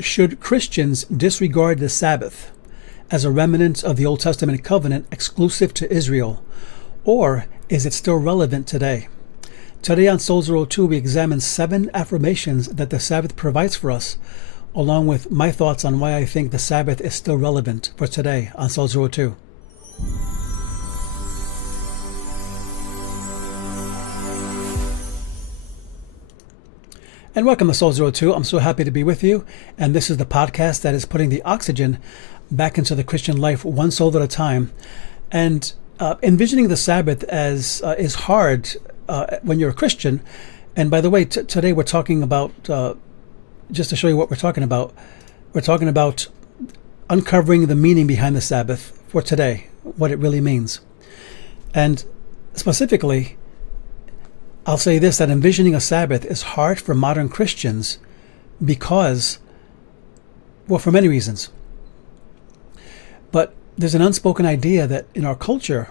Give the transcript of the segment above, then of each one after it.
Should Christians disregard the Sabbath as a remnant of the Old Testament covenant exclusive to Israel, or is it still relevant today? Today on Soul Zero 2, we examine 7 affirmations that the Sabbath provides for us, along with my thoughts on why I think the Sabbath is still relevant for today on Soul Zero 2. And welcome to Soul Zero 2. I'm so happy to be with you. And this is the podcast that is putting the oxygen back into the Christian life, one soul at a time. And envisioning the Sabbath as is hard when you're a Christian. And by the way, today we're talking about, just to show you what we're talking about uncovering the meaning behind the Sabbath for today, what it really means. And specifically, I'll say this, that envisioning a Sabbath is hard for modern Christians because, well, for many reasons. But there's an unspoken idea that in our culture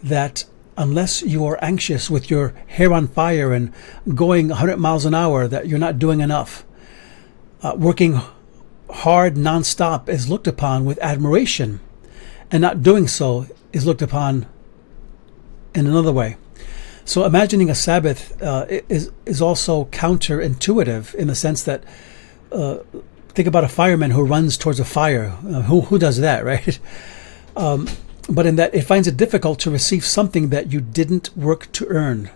that unless you are anxious with your hair on fire and going 100 miles an hour, that you're not doing enough. Working hard nonstop is looked upon with admiration, and not doing so is looked upon in another way. So imagining a Sabbath is also counterintuitive in the sense that think about a fireman who runs towards a fire. Who does that, right? But in that it finds it difficult to receive something that you didn't work to earn.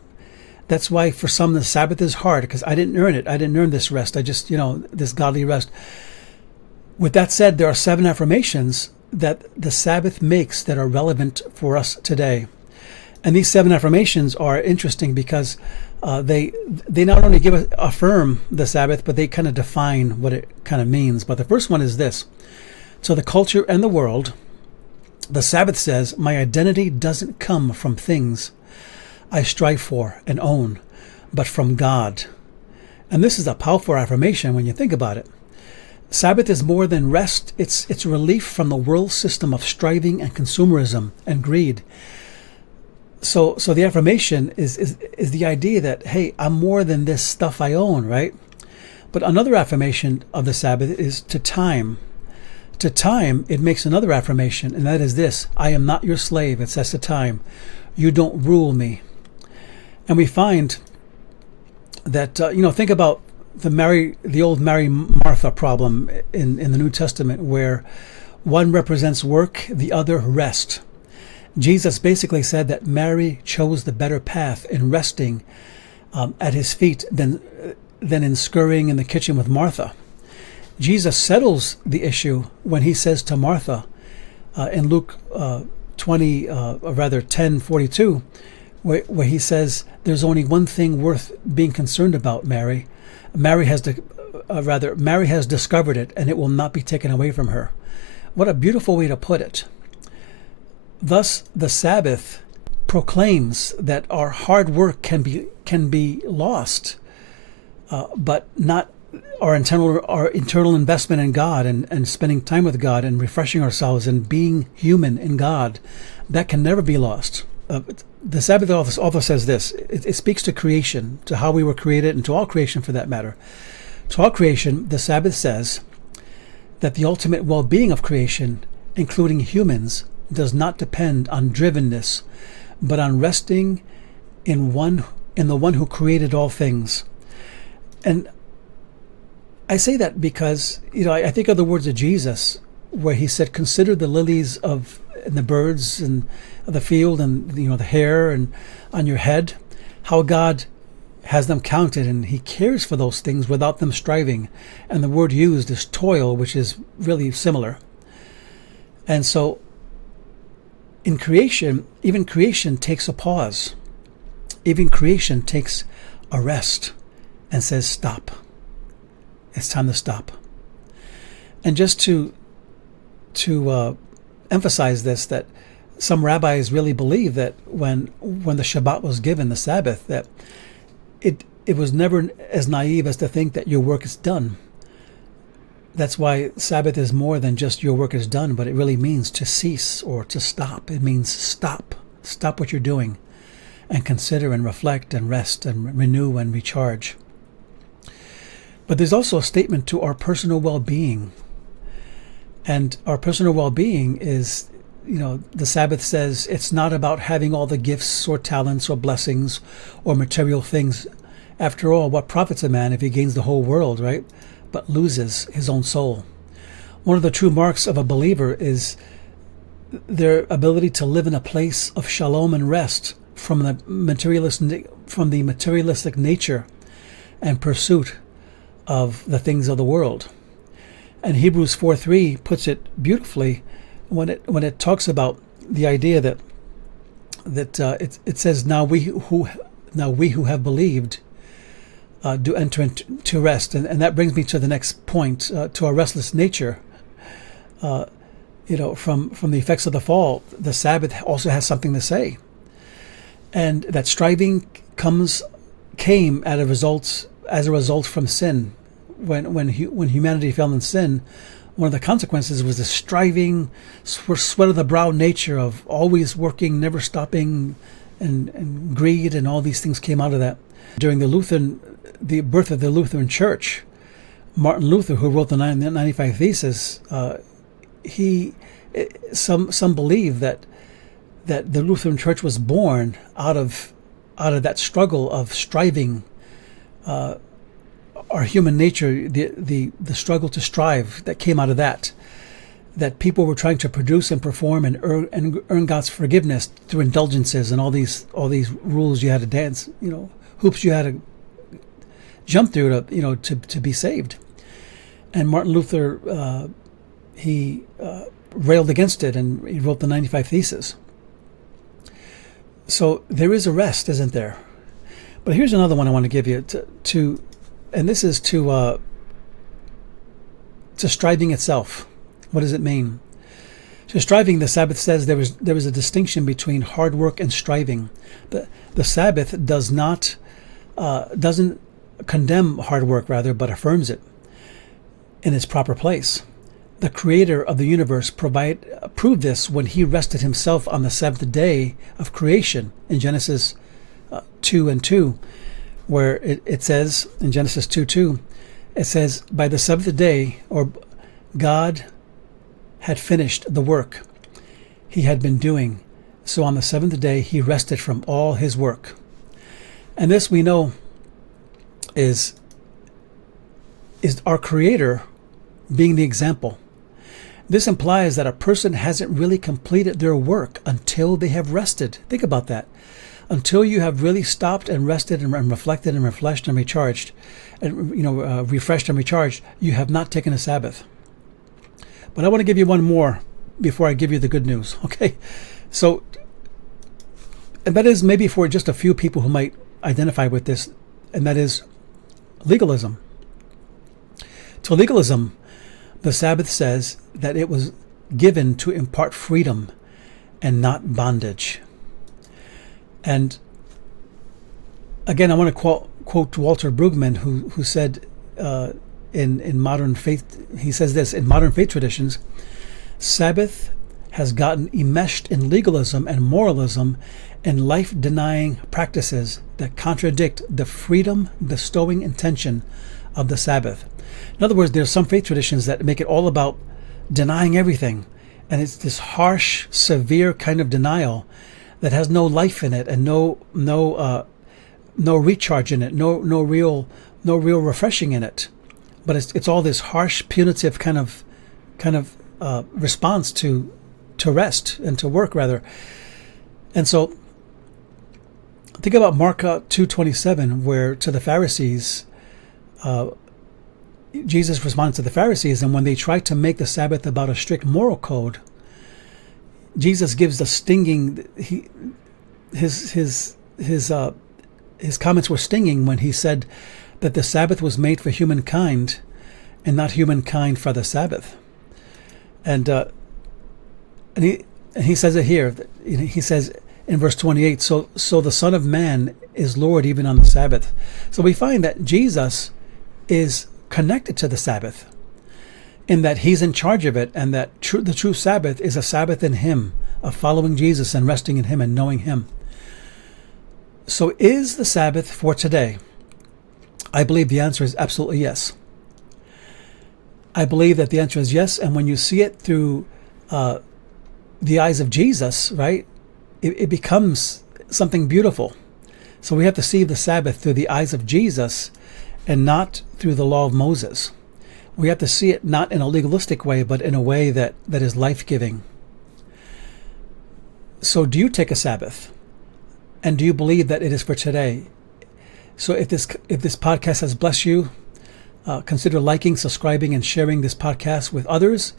That's why for some the Sabbath is hard, because I didn't earn it. I didn't earn this rest. I just, this godly rest. With that said, there are 7 affirmations that the Sabbath makes that are relevant for us today. And these 7 affirmations are interesting because they not only affirm the Sabbath, but they kind of define what it kind of means. But the first one is this. So the culture and the world, the Sabbath says, my identity doesn't come from things I strive for and own, but from God. And this is a powerful affirmation when you think about it. Sabbath is more than rest. It's relief from the world system of striving and consumerism and greed. So the affirmation is the idea that, hey, I'm more than this stuff I own, right? But another affirmation of the Sabbath is to time. To time, it makes another affirmation, and that is this: I am not your slave. It says to time, you don't rule me. And we find that, think about the old Mary Martha problem in the New Testament, where one represents work, the other rest. Jesus basically said that Mary chose the better path in resting at his feet than in scurrying in the kitchen with Martha. Jesus settles the issue when he says to Martha in Luke 10:42, where he says, "There's only one thing worth being concerned about, Mary. Mary has discovered it, and it will not be taken away from her." What a beautiful way to put it. Thus, the Sabbath proclaims that our hard work can be lost, but not our internal investment in God and spending time with God and refreshing ourselves and being human in God. That can never be lost. The Sabbath also says this. It speaks to creation, to how we were created, and to all creation for that matter. To all creation, the Sabbath says that the ultimate well-being of creation, including humans, does not depend on drivenness, but on resting in the one who created all things. And I say that because, I think of the words of Jesus, where he said, consider the lilies and the birds and the field and, the hair and on your head, how God has them counted, and he cares for those things without them striving. And the word used is toil, which is really similar. And so in creation, even creation takes a pause. Even creation takes a rest and says, stop. It's time to stop. And just to emphasize this, that some rabbis really believe that when the Shabbat was given, the Sabbath, that it was never as naive as to think that your work is done. That's why Sabbath is more than just your work is done, but it really means to cease or to stop. It means stop. Stop what you're doing and consider and reflect and rest and renew and recharge. But there's also a statement to our personal well-being. And our personal well-being is, the Sabbath says it's not about having all the gifts or talents or blessings or material things. After all, what profits a man if he gains the whole world, right? But loses his own soul. One of the true marks of a believer is their ability to live in a place of shalom and rest from the materialistic nature and pursuit of the things of the world. And Hebrews 4:3 puts it beautifully when it talks about the idea that it says, now we who have believed do enter into rest. And that brings me to the next point, to our restless nature. From the effects of the fall, the Sabbath also has something to say. And that striving came as a result from sin. When humanity fell in sin, one of the consequences was the striving, sweat of the brow nature of always working, never stopping, and greed, and all these things came out of that. During the birth of the Lutheran Church, Martin Luther, who wrote the 95 Theses, some believe that the Lutheran Church was born out of that struggle of striving. Our human nature, the struggle to strive that came out of that people were trying to produce and perform and earn God's forgiveness through indulgences and all these rules you had to dance, hoops you had to jump through to be saved. And Martin Luther, he railed against it, and he wrote the 95 Theses. So there is a rest, isn't there? But here's another one I want to give you and this is to striving itself. What does it mean? So striving, the Sabbath says there was a distinction between hard work and striving. The Sabbath doesn't condemn hard work, rather, but affirms it in its proper place. The Creator of the universe proved this when He rested Himself on the seventh day of creation in Genesis 2:2. Where it says in Genesis 2:2, it says, by the seventh day, or God had finished the work He had been doing. So on the seventh day, He rested from all His work. And this we know is our Creator being the example. This implies that a person hasn't really completed their work until they have rested. Think about that. Until you have really stopped and rested and reflected and refreshed and recharged, and refreshed and recharged, you have not taken a Sabbath. But I want to give you one more before I give you the good news. Okay, so, and that is maybe for just a few people who might identify with this, and that is legalism. To legalism, the Sabbath says that it was given to impart freedom and not bondage. And again, I want to quote Walter Brueggemann, who said in modern faith, he says this, in modern faith traditions, Sabbath has gotten enmeshed in legalism and moralism and life-denying practices that contradict the freedom-bestowing intention of the Sabbath. In other words, there's some faith traditions that make it all about denying everything, and it's this harsh, severe kind of denial that has no life in it and no recharge in it, no real refreshing in it. But it's all this harsh, punitive kind of response to rest and to work, rather. And so think about Mark 2:27, where to the Pharisees, Jesus responded to the Pharisees, and when they tried to make the Sabbath about a strict moral code, Jesus gives the stinging. His comments were stinging when he said that the Sabbath was made for humankind, and not humankind for the Sabbath. And he says it here. He says in verse 28, so the Son of Man is Lord even on the Sabbath. So we find that Jesus is connected to the Sabbath, in that He's in charge of it, and that the true Sabbath is a Sabbath in Him, of following Jesus and resting in Him and knowing Him. So is the Sabbath for today? I believe the answer is absolutely yes. I believe that the answer is yes. And when you see it through the eyes of Jesus, right, it becomes something beautiful. So we have to see the Sabbath through the eyes of Jesus and not through the law of Moses. We have to see it not in a legalistic way, but in a way that is life-giving. So do you take a Sabbath? And do you believe that it is for today? So if this podcast has blessed you, consider liking, subscribing, and sharing this podcast with others.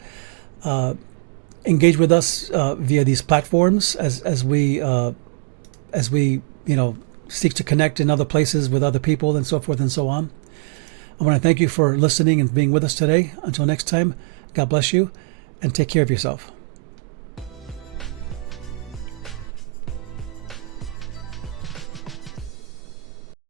Engage with us via these platforms as we seek to connect in other places with other people and so forth and so on. I want to thank you for listening and being with us today. Until next time, God bless you and take care of yourself.